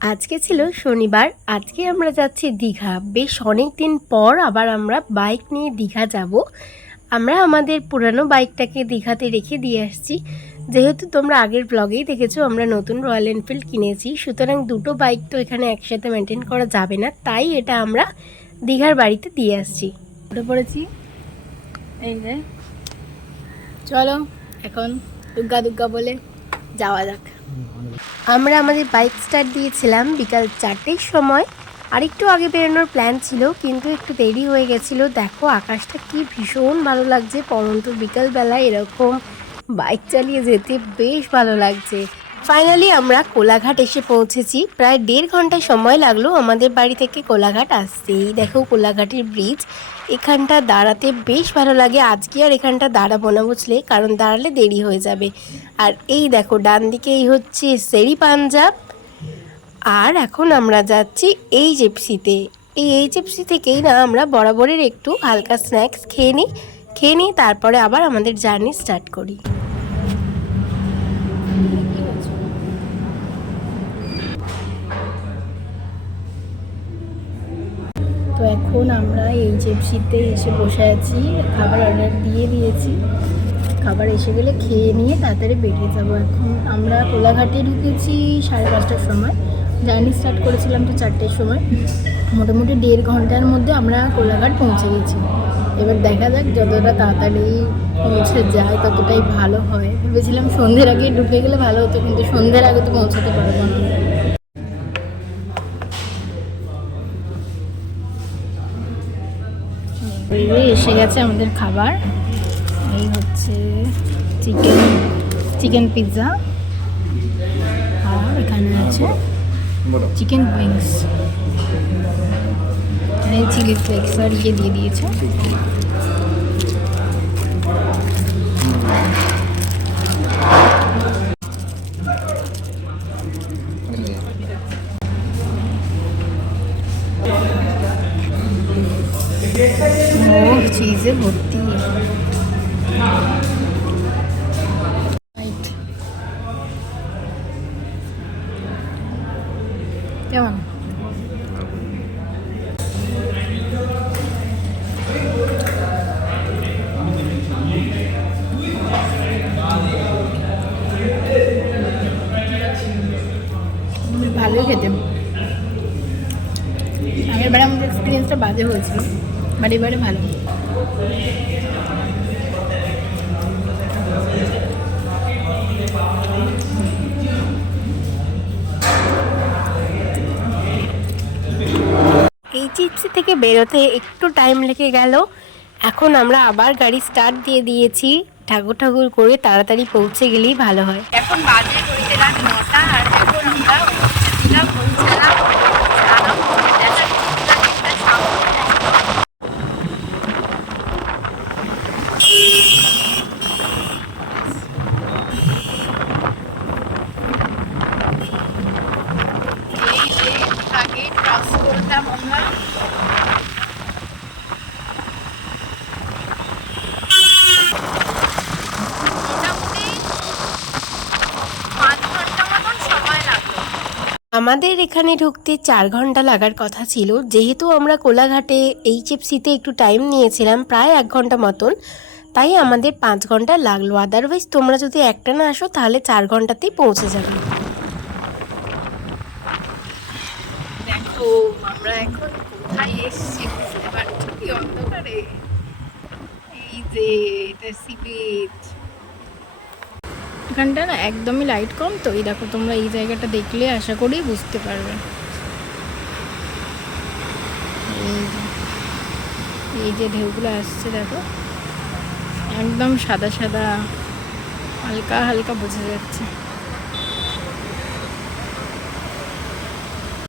আজকে ছিল শনিবার। আজকে আমরা যাচ্ছি দীঘা। বেশ অনেক দিন পর আবার আমরা বাইক নিয়ে দীঘা যাব। আমরা আমাদের পুরানো বাইকটাকে দীঘাতে রেখে দিয়ে আসছি। যেহেতু তোমরা আগের ব্লগেই দেখেছো আমরা নতুন রয়্যাল এনফিল্ড কিনেছি, সুতরাং দুটো বাইক তো এখানে একসাথে মেনটেন করা যাবে না, তাই এটা আমরা দীঘার বাড়িতে দিয়ে আসছি। উঠে পড়েছি, এই যে চলো এখন দুগ্গা দুগ্গা বলে যাওয়া যাক। আমরা আমাদের বাইক স্টার্ট দিয়েছিলাম বিকাল 4টের সময়। আরেকটু আগে বেরোনোর প্ল্যান ছিল, কিন্তু একটু দেরি হয়ে গেছিলো। দেখো আকাশটা কি ভীষণ ভালো লাগছে, পরন্তু বিকালবেলায় এরকম বাইক চালিয়ে যেতে বেশ ভালো লাগছে। ফাইনালি আমরা কোলাঘাট এসে পৌঁছেছি। প্রায় 1.5 ঘন্টা সময় লাগলো আমাদের বাড়ি থেকে কোলাঘাট আসতে। এই দেখো কোলাঘাটের ব্রিজ, এখানটা দাঁড়াতে বেশ ভালো লাগে। আজকে আর এখানটা দাঁড়াবো না বুঝলে, কারণ দাঁড়ালে দেরি হয়ে যাবে। আর এই দেখো ডান দিকে এই হচ্ছে শেরি পাঞ্জাব। আর এখন আমরা যাচ্ছি এইচএফসিতে। এই এইচএফসি থেকেই না আমরা বরাবরের একটু হালকা স্ন্যাক্স খেয়ে নিই তারপরে আবার আমাদের জার্নি স্টার্ট করি। তো এখন আমরা এইচএফসিতে এসে বসে আছি, খাবার অর্ডার দিয়ে দিয়েছি। খাবার এসে গেলে খেয়ে নিয়ে তাড়াতাড়ি বেরিয়ে যাবো। এখন আমরা কোলাঘাটে ঢুকেছি 5:30টার সময়, জার্নি স্টার্ট করেছিলাম তো 4টের সময়। মোটামুটি 1.5 ঘন্টার মধ্যে আমরা কোলাঘাট পৌঁছে গেছি। এবার দেখা যাক যতটা তাড়াতাড়ি পৌঁছে যায় ততটাই ভালো হয়। ভেবেছিলাম সন্ধ্যের আগে ঢুকে গেলে ভালো হতো, কিন্তু সন্ধ্যের আগে তো পৌঁছাতে পারবো না। এসে গেছে আমাদের খাবার। এই হচ্ছে চিকেন পিৎজা, আর এখানে আছে চিকেন উইংস, এই চিলি ফ্লেক্স আর ইয়ে দিয়ে দিয়েছে। ও চিজে ভর্তি। কেমন? ভালোই খেতে। আগেরবারে আমাদের এক্সপিরিয়েন্সটা বাজে হয়েছিল, বাট এবারে ভালো। এইচএফসি থেকে বেরোতে একটু টাইম লেগে গেল। এখন আমরা আবার গাড়ি স্টার্ট দিয়ে দিয়েছি। ঠাকুর করে তাড়াতাড়ি পৌঁছে গেলেই ভালো হয়। এখন বাজে ঘড়িতে রাত 9টা, আর এখন আমরা পৌঁছালাম। ক্রস করলাম আমরা। আমাদের এখানে ঢুকতে 4 ঘন্টা লাগার কথা ছিল, যেহেতু আমরা কোলাঘাটে এইচএফসিতে একটু টাইম নিয়েছিলাম প্রায় 1 ঘন্টা মতন, তাই আমাদের 5 ঘন্টা লাগলো। আদারওয়াইজ তোমরা যদি একটানা আসো তাহলে 4 ঘন্টাতেই পৌঁছে যাবে। দেখো আমরা এখন কোথায় এসেছি বুঝতে পারছো কি অন্ধকারে? এই যে এটা সি বিচ। এখানটা না একদমই লাইট কম, তো এই দেখো তোমরা এই জায়গাটা দেখলে আশা করি বুঝতে পারবে। এই যে ঢেউগুলো আসছে দেখো, একদম সাদা সাদা হালকা হালকা বোঝা যাচ্ছে।